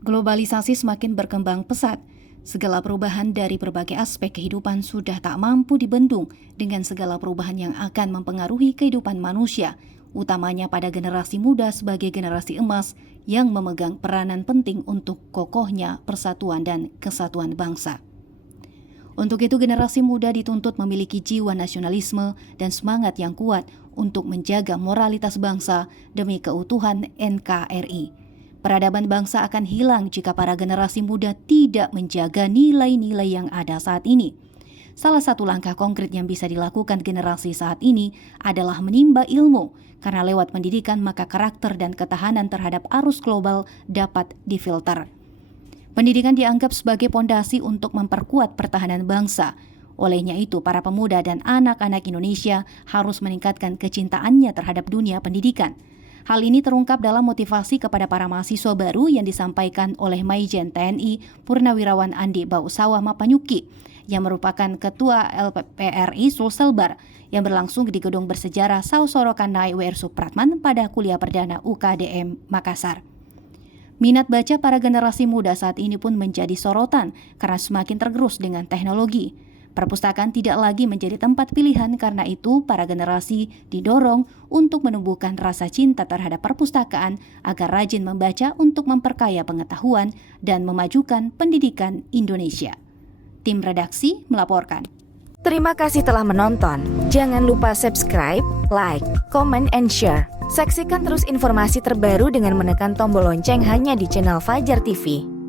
Globalisasi semakin berkembang pesat. Segala perubahan dari berbagai aspek kehidupan sudah tak mampu dibendung dengan segala perubahan yang akan mempengaruhi kehidupan manusia, utamanya pada generasi muda sebagai generasi emas yang memegang peranan penting untuk kokohnya persatuan dan kesatuan bangsa. Untuk itu, generasi muda dituntut memiliki jiwa nasionalisme dan semangat yang kuat untuk menjaga moralitas bangsa demi keutuhan NKRI. Peradaban bangsa akan hilang jika para generasi muda tidak menjaga nilai-nilai yang ada saat ini. Salah satu langkah konkret yang bisa dilakukan generasi saat ini adalah menimba ilmu, karena lewat pendidikan maka karakter dan ketahanan terhadap arus global dapat difilter. Pendidikan dianggap sebagai pondasi untuk memperkuat pertahanan bangsa. Olehnya itu, para pemuda dan anak-anak Indonesia harus meningkatkan kecintaannya terhadap dunia pendidikan. Hal ini terungkap dalam motivasi kepada para mahasiswa baru yang disampaikan oleh Maijen TNI Purnawirawan Andi Bausawa Mapanyuki yang merupakan Ketua LPRI Sulselbar yang berlangsung di Gedung Bersejarah Sausorokanai WR Supratman pada kuliah perdana UKDM Makassar. Minat baca para generasi muda saat ini pun menjadi sorotan karena semakin tergerus dengan teknologi. Perpustakaan tidak lagi menjadi tempat pilihan, karena itu para generasi didorong untuk menumbuhkan rasa cinta terhadap perpustakaan agar rajin membaca untuk memperkaya pengetahuan dan memajukan pendidikan Indonesia. Tim redaksi melaporkan. Terima kasih telah menonton. Jangan lupa subscribe, like, comment, and share. Saksikan terus informasi terbaru dengan menekan tombol lonceng hanya di channel Fajar TV.